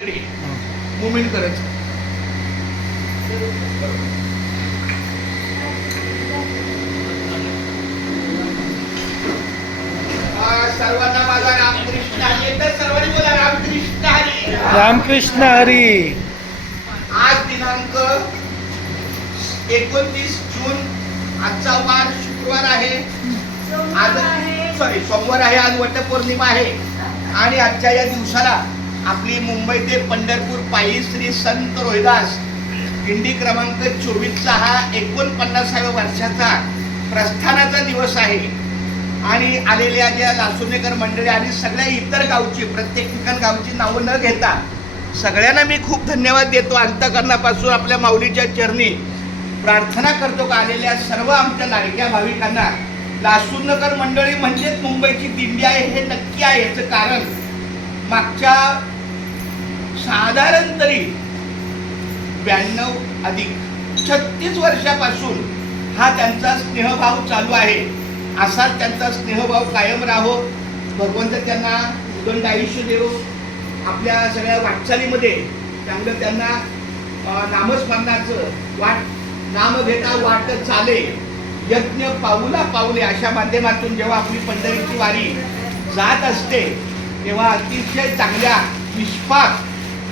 Movement करायचं. सर्वांना माझा रामकृष्ण हरी. तर सर्वांनी बोला रामकृष्ण हरी. रामकृष्ण हरी. आज दिनांक 29 जून. आजचा वार शुक्रवार आहे. आज सोमवार आहे. आज वटपौर्णिमा आहे. आणि आजच्या या दिवसाला आपली मुंबई ते पंढरपूर पायी श्री संत रोहिदास दिंडी क्रमांक 24चा हा 49व्या वर्षाचा प्रस्थानाचा दिवस आहे. आणि आलेल्या ज्या लासुनेकर मंडळी आणि सगळ्या इतर गावची प्रत्येक ठिकाण गावची नावं न घेता सगळ्यांना मी खूप धन्यवाद देतो. अंतःकरणापासून आपल्या माऊलीच्या चरणी प्रार्थना करतो का आलेल्या सर्व आमच्या लाडक्या भाविकांना लासुनेकर मंडळी म्हणजेच मुंबईची दिंडी आहे हे नक्की आहे. याचं कारण मागच्या साधारण तरी 92 अधिक 36 वर्षापासून हा त्यांचा स्नेहभाव चालू आहे. असाच त्यांचा स्नेहभाव कायम राहो. भगवंत त्यांना उदंड आयुष्य देव. आपल्या सगळ्या वाटचालीमध्ये चांगलं त्यांना नामस्मरणाचं नाम घेता वाट चाले यज्ञ पाऊला पाऊले अशा माध्यमातून जेव्हा आपली पंढरीची वारी जात असते तेव्हा अतिशय चांगल्या निष्पाप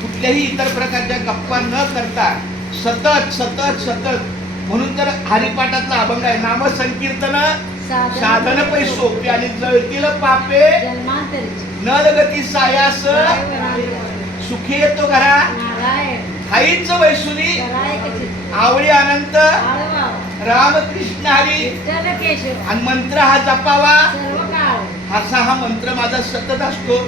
कुठल्याही इतर प्रकारच्या गप्पा न करता सतत सतत सतत म्हणून तर हरिपाठातला अभंग आहे. नामसंकीर्तन साधन पै सोपे आणि जळतील पापे न लगती सायास सुखी येतो घरा हाईच वैसुनी आवळी अनंत रामकृष्ण हरी. आणि मंत्र हा जपावा असा हा मंत्र माझा सतत असतो.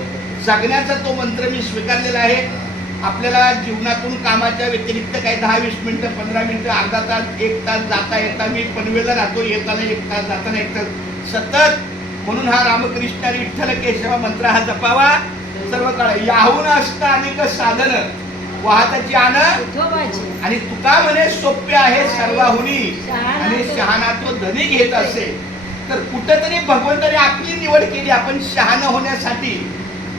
जगण्याचा तो मंत्र मी स्वीकारलेला आहे. आपल्याला जीवनातून कामाच्या व्यतिरिक्त काही 10-20 मिनिटं 15 मिनिटं अर्धा तास 1 तास जाता येता मी पनवेलला राहतो. येताना 1 तास जाताना 1 तास सतत म्हणून हा रामकृष्ण हरी विठ्ठल केशव मंत्र हा जपावा सर्व काळ. याहून असता अनेक साधन वाहताची आन आणि तुका म्हणे सोपे आहे सर्वाहुनी आणि शहाणा तो धनी घेत असे. तर कुठेतरी भगवंताने आपली निवड केली आपण शहाणा होण्यासाठी.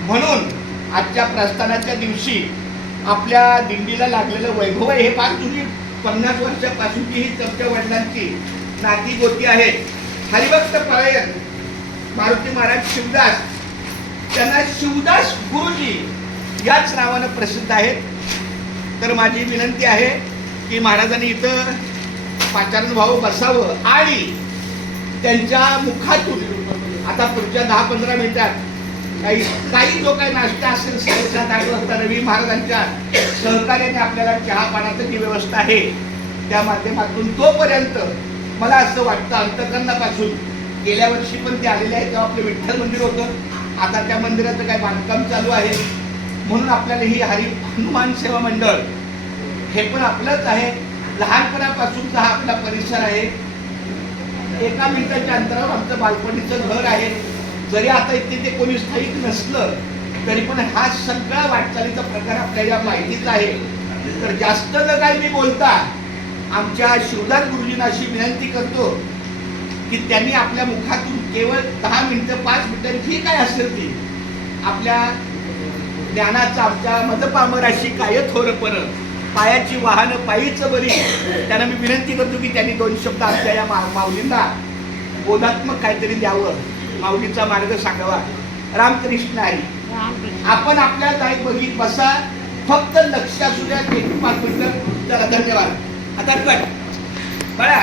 म्हणून आजच्या प्रस्थानाच्या दिवशी आपल्या दिंडीला लागलेलं वैभव आहे. हे फार जुनी 50 वर्षापासूनची ही आमच्या वडिलांची नाती गोती आहे. हरिभक्त परायण मारुती महाराज शिवदास त्यांना शिवदास गुरुजी याच नावानं प्रसिद्ध आहेत. तर माझी विनंती आहे की महाराजांनी इथं पाचारण भाऊ बसावं आणि त्यांच्या मुखातून आता पुढच्या 10-15 मिनिटात काही जो काही नाश्ता असेल 7:30-8 वाजता रवी महाराजांच्या सहकार्याने आपल्याला चहा पाण्याची जी व्यवस्था आहे त्या माध्यमातून तोपर्यंत मला असं वाटतं अंतःकरणापासून गेल्या वर्षी पण ते आलेले आहे तेव्हा आपलं विठ्ठल मंदिर होतं. आता त्या मंदिराचं काही बांधकाम चालू आहे. म्हणून आपल्याला ही हनुमान सेवा मंडळ हे पण आपलंच आहे. लहानपणापासूनचा हा आपला परिसर आहे. 1 मिनिटाच्या अंतरावर आमचं बालपणीचं घर आहे. जरी आता इथे ते कोणी स्थायिक नसलं तरी पण हा सगळा वाटचालीचा प्रकार आपल्याला माहितीच आहे. तर जास्त न काही मी बोलता आमच्या शिवदास गुरुजींना अशी विनंती करतो की त्यांनी आपल्या मुखातून केवळ 10 मिनिटं 5 मिनिटं जी काय असेल ती आपल्या ज्ञानाचा आमच्या मदपामराशी काय थोरपर पायाची वाहनं पायीच बरी. त्यांना मी विनंती करतो की त्यांनी 2 शब्द आमच्या या माऊलींना बोधात्मक काहीतरी द्यावं. माऊलीचा मार्ग सांगावा. रामकृष्ण हरी. आपण आपल्या जागी बघित बसा. फक्त लक्ष असू द्या. 1-5 मिनिटं. चला धन्यवाद. आता कट बळा.